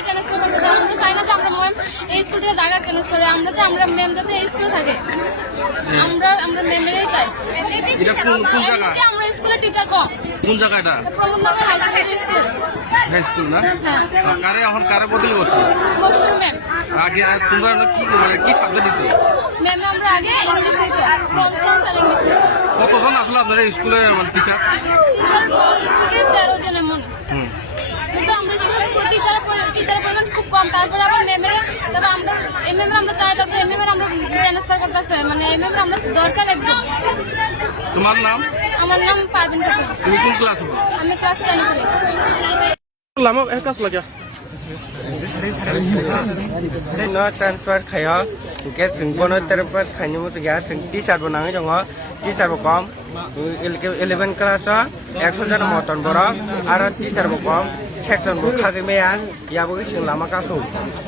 থেকে ট্রান্সফার করতে চাই আমরা চাই না যে আমরা ম্যাম এই স্কুল থেকে জায়গা ট্রান্সফার হয় আমরা চাই আমরা ম্যাম যাতে এই স্কুলে থাকে আমরা আমরা ম্যামেরাই চাই এটা কোন কোন জায়গা? আমরা স্কুলে টিচার কম। কোন জায়গা এটা Pramodnagar high school high school না? হ্যাঁ। কারে এখন কারে বদলি করছ? মৌসুমী ম্যাম আগে তোমরা কি মানে কি সাবজেক্ট দিতে ম্যাম আমরা আগে ইংলিশ নিতে কম সায়েন্স আর ইংলিশ নিতে। কতজন আসলে আপনারা স্কুলে টিচার টিচার থেকে তেরো জন এমন হুম। কম তারপরে আবার ম্যামের তারপর আমরা এম এম আমরা চাই তারপরে এম এম আমরা ট্রান্সফার করতেছে মানে এম এম আমরা দরকার একদম তোমার নাম আমার নাম পারভিন খাতুন তুমি কোন ক্লাস আমি ক্লাস টেনে পড়ি lama eh kas lagi nó transfer khai ho cái sừng con nó transfer khai nhưng mà cái sừng tí sạt vào nắng trong nó tí sạt vào com eleven class đó একশো জন মতন বড় আর tí sạt com section বড় খাগে মেয়া ইয়াবো cái sừng lama kasu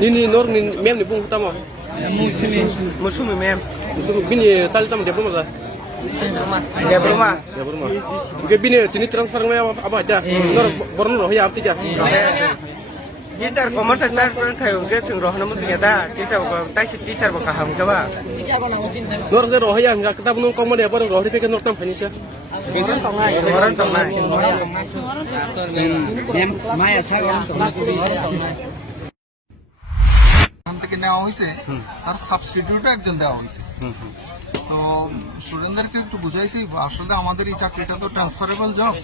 ni ni nor ni mem ni bung tamo musumi mem bini tal tam de buma dia beruma ya buma ke bini tini transfer me apa aja nor borno roh ya apti ja tí sạt commerce transfer khai cái sừng roh nó musing ta tí sạt vào tai tí sạt vào kaham ka ba nor je roh ya ngak kita bunung orang থেকে নেওয়া হয়েছে, তার সাবস্টিটিউটও একজন দেওয়া হয়েছে। তো স্টুডেন্টদেরকে একটু বুঝাইতে আসলে আমাদের এই চাকরিটা তো ট্রান্সফারেবল জব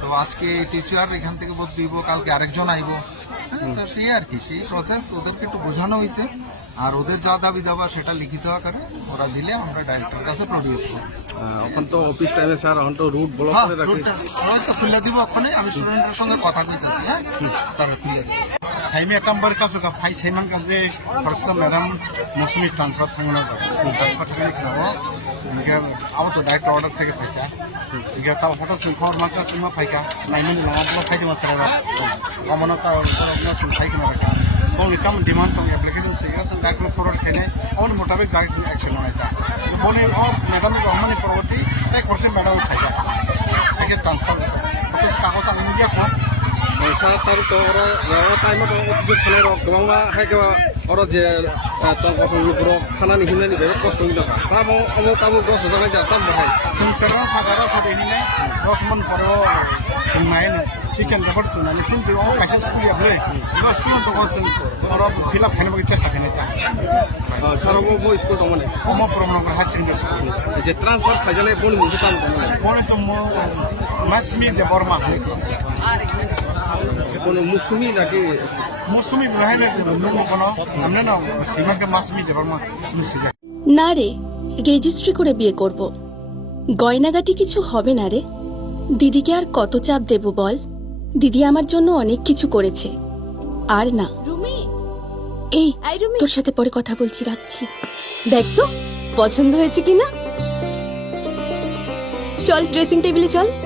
তো আজকে টিচার এখান থেকে বদলি দিব কালকে আরেকজন আইব। তো সেই আর কি সেই প্রসেস ওদেরকে একটু বোঝানো হয়েছে। আর ওদের যা দাবি দাবা সেটা লিখিত আকারে ওরা দিলে আমরা ডাইরেক্টর কাছে প্রডিউস করি এখন তো অফিস টাইমে স্যার এখন তো রুট ব্লক হ্যাঁ করে রাখি। রুটটা তো খুলে দিব ওখানে আমি স্টুডেন্টের সঙ্গে কথা কইতেছি হ্যাঁ? তারা খুলে দিব थाइमे कम्बर कासो का फाइ छैमन का से फ़र्स्ट मैडम मौसमी ट्रांसफ़र थांगना तो डायरेक्ट ऑर्डर थे फैका तब होटल से खबर फाइक डिमांड तो एप्लीकेशन से डायरेक्ट फॉरवर्ड खेने और डायरेक्ट एक्शन होना बोले और मैडम को हमने एक परसेंट मैडम ट्रांसफ़र कागज़ अंगूठिया को sa tarto ora ora time ko opposite khana ro kwanga haikewa ora je to kosong ni bro khana ni hinna ni bero kosto ni daka ta mo amo kamu go so jana jatam bo hai sincero sagara sabe ni ne dos mon poro sinmai ne chichen report sunna ni sin jo kaisa school ya ble ba school to kosin ora phila phana ba chesta khane ta saro mo mo school to mane mo problem number hat sin jo je transfer khajale bon mu tam mane mo to mo masmi de borma মৌসুমি নাকি? মৌসুমি না মাসমি না রে registry করে বিয়ে করব। গয়নাগাটি কিছু হবে না রে। দিদিকে আর কত চাপ দেব বল? দিদি আমার জন্য অনেক কিছু করেছে। আর না। এই তোর সাথে পরে কথা বলছি রাখছি। দেখ তো পছন্দ হয়েছে কিনা? চল ড্রেসিং টেবিলে চল।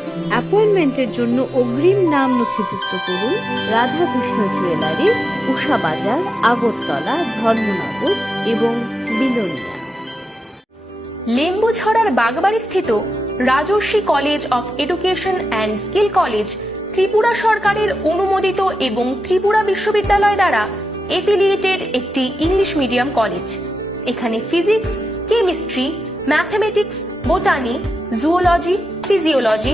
অ্যাপয়েন্টমেন্টের জন্য অগ্রিম নাম নথিভুক্ত করুন রাধাকৃষ্ণ জুয়েলারি, উষা বাজার, আগরতলা, ধর্মনগর এবং বিলোনিয়া। লেম্বুছড়ার বাগবাড়ি স্থিত Rajarshi college of education and skill college Tripura সরকারের অনুমোদিত এবং ত্রিপুরা বিশ্ববিদ্যালয় দ্বারা এফিলিয়েটেড একটি ইংলিশ মিডিয়াম কলেজ। এখানে physics chemistry mathematics botany zoology physiology